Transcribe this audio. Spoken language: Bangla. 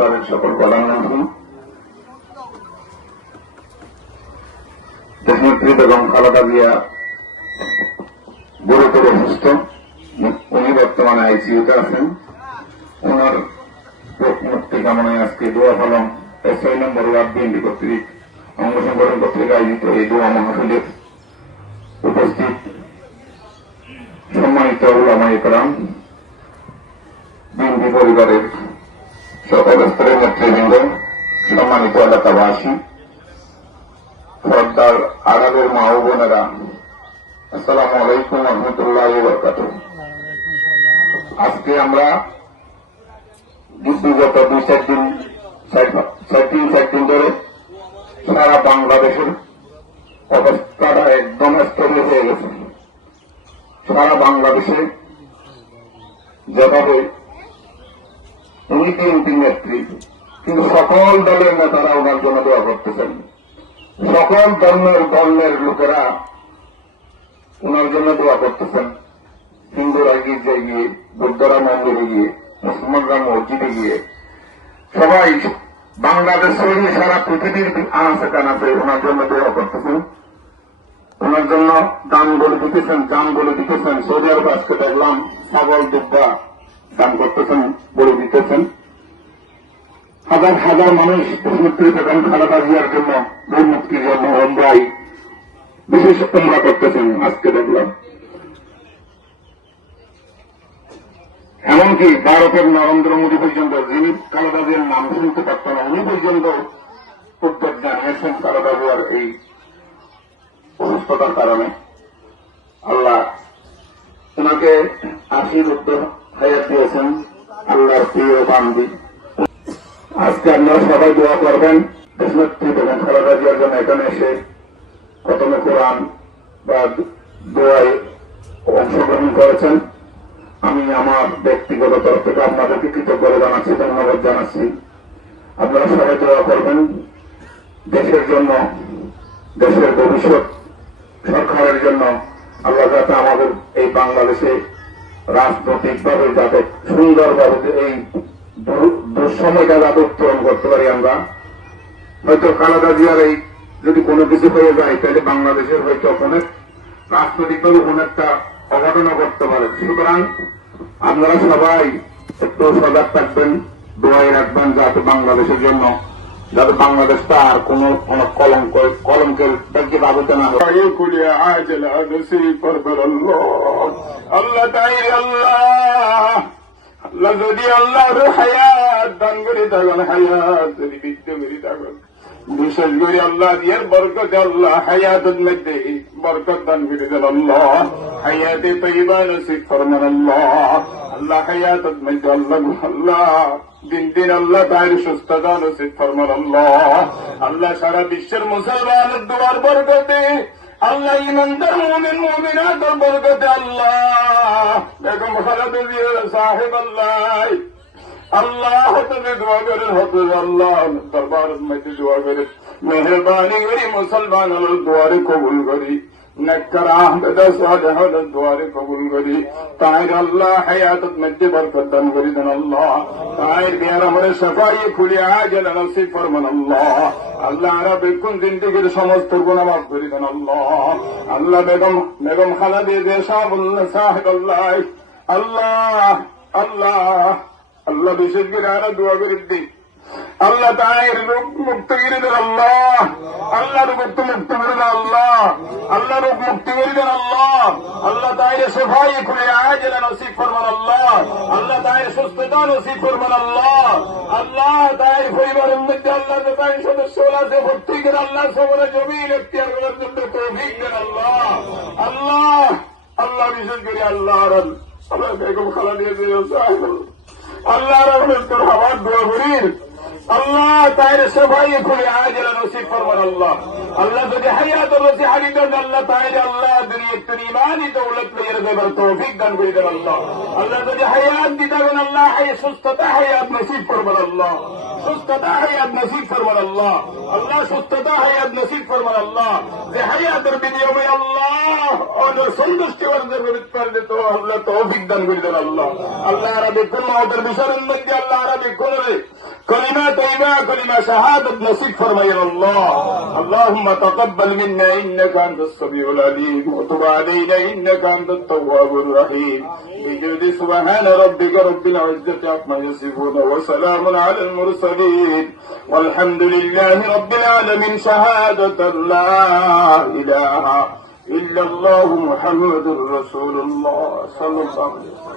দলের সকল প্রধানমন্ত্রী, দেশনেত্রী বেগম খালেদা জিয়া গুরুতর অসুস্থ, উনি বর্তমানে আইসিইউতে আছেন। ওনার মুক্তি কামনায় আজকে দোয়া ফলম 6 নম্বর ওয়ার্ড বিএনপি কর্তৃক অঙ্গ সংগঠন কর্তৃক আয়োজিত এই দোয়া মাহফিলে উপস্থিত সম্মানিত উলামায়ে কেরাম, বিএনপি পরিবারের সকল স্তরের নেতৃবৃন্দ, সম্মানিত এলাকাবাসী, পর্দার আড়ালের মা ও বোনেরা, আসসালামু আলাইকুম ওয়া রাহমাতুল্লাহি ওয়া বারাকাতুহু। আজকে আমরা বিগত 2-4 দিন ধরে সারা বাংলাদেশের অবস্থাটা একদম স্থবির হয়ে গেছে। সারা বাংলাদেশে যেভাবে উনি বিএনপি নেত্রী, কিন্তু সকল দলের নেতারা ওনার জন্য দোয়া করতেছেন, সকল ধর্মের লোকেরা ওনার জন্য দোয়া করতেছেন। হিন্দুরা গির্জায় গিয়ে, বৌদ্ধরা মন্দিরে গিয়ে, মুসলমানরা মসজিদে গিয়ে, সবাই বাংলাদেশ সরিয়ে সারা পৃথিবীর আনাচে কানাচে ওনার জন্য দোয়া করতেছেন, ওনার জন্য দান বলে দিতেছেন, জান বলে দিতেছেন। সৌদি আরব আজকে দেখলাম ছাগল দুব্বা দান করতেছেন, বলে দিতেছেন। হাজার হাজার মানুষ দেশনেত্রী বেগম খালেদা জিয়ার জন্য, বই মুক্তির জন্য ওমরাই বিশেষ ওমরা করতেছেন আজকে দেখলাম। এমনকি ভারতের নরেন্দ্র মোদী পর্যন্ত, যিনি খালেদা জিয়ার নাম শুনতে পারতেন না, উনি পর্যন্ত উদ্যোগ জানিয়েছেন খালেদা জিয়ার এই অসুস্থতার কারণে। আল্লাহ ওনাকে আশীর্বাদ হায়াত দিয়েছেন, আল্লাহর প্রিয় বান্দি। আজকে আপনারা সবাই দোয়া করবেন দেশনেত্রী বেগম খালেদা জিয়ার জন্য। এখানে এসে প্রথমে কোরআন বা দোয়ায় অংশগ্রহণ করেছেন। আমি আমার ব্যক্তিগত তরফ থেকে আপনাদেরকে কৃতজ্ঞতা জানাচ্ছি, ধন্যবাদ জানাচ্ছি। আপনারা সবাই দোয়া করবেন দেশের জন্য, দেশের ভবিষ্যৎ সরকারের জন্য। আল্লাহ যাতে আমাদের এই বাংলাদেশে রাজনৈতিকভাবে যাতে সুন্দরভাবে এই দুঃসময়টা যাতে উত্তরণ করতে পারি আমরা। হয়তো খালেদা জিয়ার এই যদি কোনো কিছু হয়ে যায়, তাহলে বাংলাদেশের হয়তো অনেক রাজনৈতিকভাবে অনেকটা অঘটনা করতে পারে। সুতরাং আপনারা সবাই একটু সজাগ থাকবেন, দোয়াই রাখবেন যাতে বাংলাদেশের জন্য, যাতে বাংলাদেশটা আর কোন কলঙ্কের দিকে বাবুতে না হয়। আল্লাহ তাই আল্লাহ যদি আল্লাহর হায়াত দান করে থাকেন, হায়াত যদি বৃদ্ধি করে থাকেন, বিশেষ করে আল্লাহ দিয়ার বরকতে আল্লাহ হায়াতের মধ্যে বরকত দান করে দেন। আল্লাহ হায়াতে তৈবা নসিব ফরমান। আল্লাহ হায়াতের মধ্যে আল্লাহ দিন দিন আল্লাহ তার সুস্থতা নসিব ফরমান। আল্লাহ সারা বিশ্বের মুসলমানের দোয়ার বরকতে, আল্লাহ ইমানদার মুমিন মুমিনাতের বরকতে, আল্লাহ বেগম খালেদা জিয়া সাহেব আল্লাহ হতে দোয়া করেন, হতে আল্লাহ দরবারের মধ্যে দোয়া করেন। মেহরবানি করি মুসলমান দোয়ারে কবুল করি, নেককার আহমেদ সালেহর দোয়ারে কবুল করি। তাইর আল্লাহ হায়াতের মধ্যে বরকত দান করে দেন। আল্লাহ তাইর বিয়ার আমরে সাফাই খুলে আজল নসিব ফরমান। আল্লাহ বেকুন জিন্দেগির সমস্ত গুনাহ মাফ করে দেন। আল্লাহ বেগম খালেদা জিয়া সাহেব আল্লাহ বিশেষ করে আরো দোয়া করে দিই। আল্লাহ তাইর রোগ মুক্ত করে দেন। আল্লাহ রোগ মুক্ত করে দেন। আল্লাহ রোগ মুক্তি করে দেন। আল্লাহ তাইর সফাই খুলে আজল নসিব ফরমান। আল্লাহ তাইর সুস্থতা নসিব ফরমান। আল্লাহ তাইর পরিবারের মধ্যে আল্লাহ তাই সদস্য আছে প্রত্যেকের আল্লাহ সবরে জমিন এখতিয়ার করার জন্য তৌফিক দেন। আল্লাহ বিশেষ করে আল্লাহ বেগম খালেদা জিয়া আল্লাহ রহমত তোর হওয়ার দোয়া করির। আল্লাহ তাইর সবাই খুলে আজল নসিব ফরমান। আল্লাহ যদি হায়াত নসি হারি দেন, আল্লাহ তাইর আল্লাহ দুনিয়ার ইমানি দৌলত লইয়ে দেবার তৌফিক দান করে দেন। আল্লাহ যদি হায়াত দিতেন, আল্লাহ সুস্থতা হায়াত নসিব ফরমান। সুস্থতা হায়াত নসিব ফরমান। আল্লাহ সুস্থতা হায়াত নসিব ফরমান। যে হায়াতের বিনিময়ে আল্লাহ সন্তুষ্টি অর্জন করতে পারলে তো আল্লাহ তৌফিক দান করে দেন। আল্লাহ আরবি কোন মহতের বিষয়ের মধ্যে আল্লাহ আরবি কোন لنا كلمة شهادة نصيب فرمي الله. اللهم تقبل منا إنك أنت السميع العليم وتب علينا إنك أنت التواب الرحيم. بجود سبحان ربك رب العزة عما يصفون وسلام على المرسلين والحمد لله رب العالمين. شهادة لا إله إلا الله محمد رسول الله صلى الله عليه وسلم.